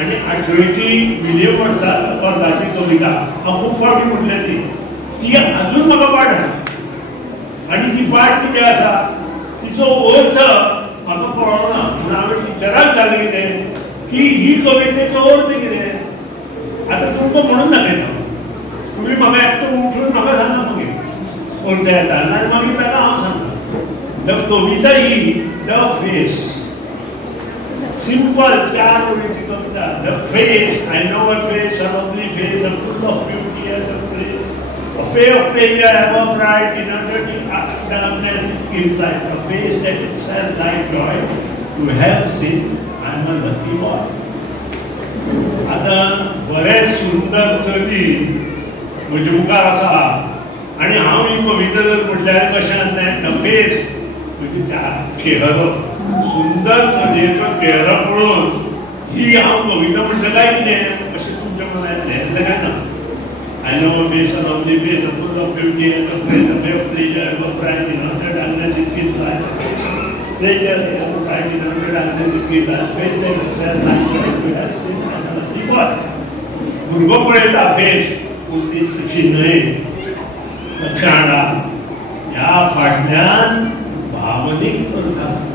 आणि आठवड्याची विलियम वर्साची कविता हांव खूब फावटी म्हटल्या ती अजून म्हाका पाठ आसा आनी ती पाठ कितें आसा तिचो अर्थ म्हाका कळना म्हणून हांवें टिचराक घालें कितें की ही कवितेचो अर्थ कितें आतां तुमकां म्हणून दाखयता तुमी म्हाका एकटो उठून म्हाका सांगा मागीर अर्थ येता आनी मागीर ताका हांव सांगता द कविता ही द फेस simple चार ओळीची कविता the face I know a face a lovely face a full of beauty and of grace a fair figure ever bright in a dirty darkness it gives light a face that itself like joy to have seen I'm a lucky boy आता बरेच सुंदर चली म्हणजे मुखार आसा आणि हांव ही कविता जर म्हटल्यार कशें जातलें द फेस म्हणजे त्या चेहरो सुंदर चलयेचो चेहरो पळोवन ही हांव कविता म्हटलें काय कितें अशें तुमच्या मनांत येतलें येतलें काय ना I know a face, a lovely face, a full of beauty and of grace, a fair pleasure, ever bright in under darkness it gives light. Pleasure, ever bright in under darkness it gives light. Face that itself like joy to have seen and a lucky boy. भुरगो पळयता face पूण ती तशी न्हय लक्षात हाडा ह्या फाटल्यान भावनीक अर्थ आसा